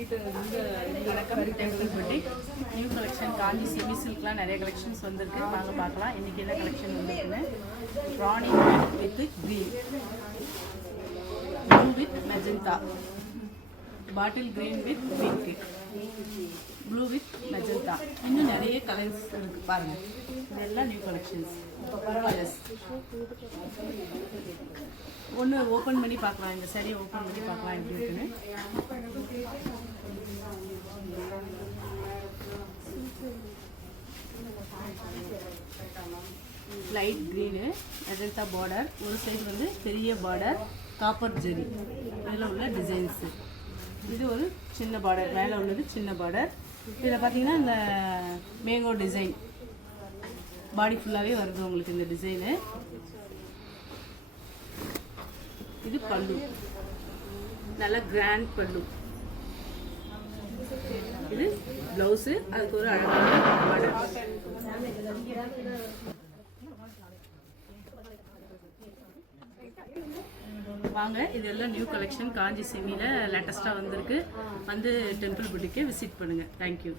வணக்கம். Temple boutique new collection Kanchi semi சில்க்லாம் நிறைய கலெக்ஷன்ஸ் வந்திருக்கு. வாங்க பார்க்கலாம் இன்றைக்கி என்ன கலெக்ஷன் வந்திருக்குன்னு. Rani with green, blue with magenta, bottle green with pink, blue with magenta, இன்னும் நிறைய கலர்ஸ் இருக்குது பாருங்கள். இதெல்லாம் நியூ கலெக்ஷன்ஸ். ஒன்று ஓப்பன் பண்ணி பார்க்கலாம். இந்த சாரியை ஓப்பன் பண்ணி பார்க்கலாம் எப்படி இருக்குன்னு. லைட் க்ரீனு, மெஜந்தா பார்டர், ஒரு சைடு வந்து பெரிய பார்டர் காப்பர் ஜெரி, இதில் உள்ள டிசைன்ஸு. இது ஒரு சின்ன பார்டர், மேலே உள்ளது சின்ன பார்டர். இதில் பார்த்தீங்கன்னா இந்த மேங்கோ டிசைன் பாடி ஃபுல்லாகவே வருது உங்களுக்கு இந்த டிசைனு. இது பல்லு, நல்ல கிராண்ட் பல்லு. இது ப்ளவுஸு, அதுக்கு ஒரு அழகான பார்டர். வாங்க, இதெல்லாம் நியூ கலெக்ஷன் காஞ்சி செமியில் லேட்டஸ்ட்டாக வந்திருக்கு. வந்து டெம்பிள் புட்டிக்கை விசிட் பண்ணுங்கள். தேங்க்யூ.